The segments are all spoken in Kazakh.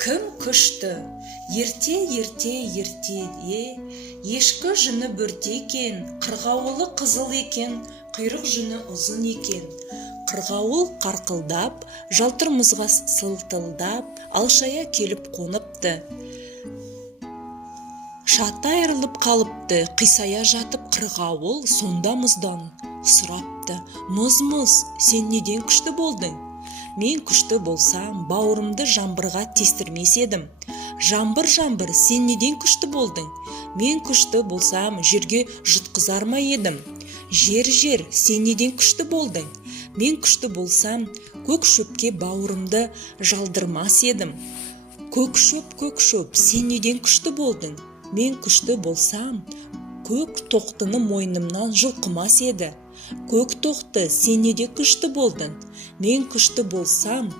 Кім күшті, ертеде, ешкі жүні бөрте екен, қырғауылы қызыл екен, құйрық жүні ұзын екен. Қырғауыл қарқылдап, жалтыр мұзға сылтылдап, алшая келіп қоныпты. Шаты айырылып қалыпты, қисая жатып қырғауыл сонда мұздан сұрапты. Мұз, сен неден күшті болдың? Мен күшті болсам, бауырымды жаңбырға тестірмес едім. Жаңбыр, сен неден күшті болдың? Мен күшті болсам, жерге жұтқызар ма едім? Жер, сен неден күшті болдың? Мен күшті болсам, көк шөпке бауырымды жалдырмас едім. Көк шөп, сен неден күшті болдың? Мен күшті болсам, көк тоқтыны мойнымнан жұлқымас еді. Көк тоқты, сен неде күшті болдың? Мен күшті болсам,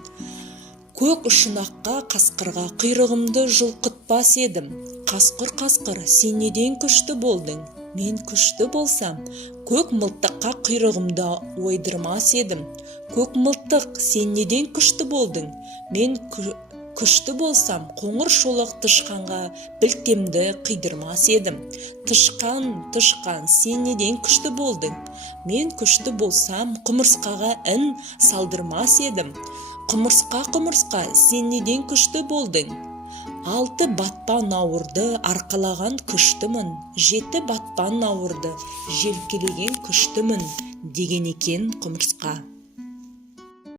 көк шұнаққа қасқырға құйрығымды жұлқытпас едім. Қасқыр, сен неден күшті болдың? Мен күшті болсам, көк мылтыққа құйрығымды ойдырмас едім. Көк мылтық, сен неден күшті болдың? Мен күшті болсам, қоңыр шолақ тышқанға білтемді қидырмас едім. Тышқан, сен неден күшті болдың? Мен күшті болсам, құмырсқаға үн салдырмас едім. Құмырсқа, сен неден күшті болдың? 6 батпан ауырды, арқалаған күштімін. 7 батпан ауырды, желкелеген күштімін, деген екен құмырсқа.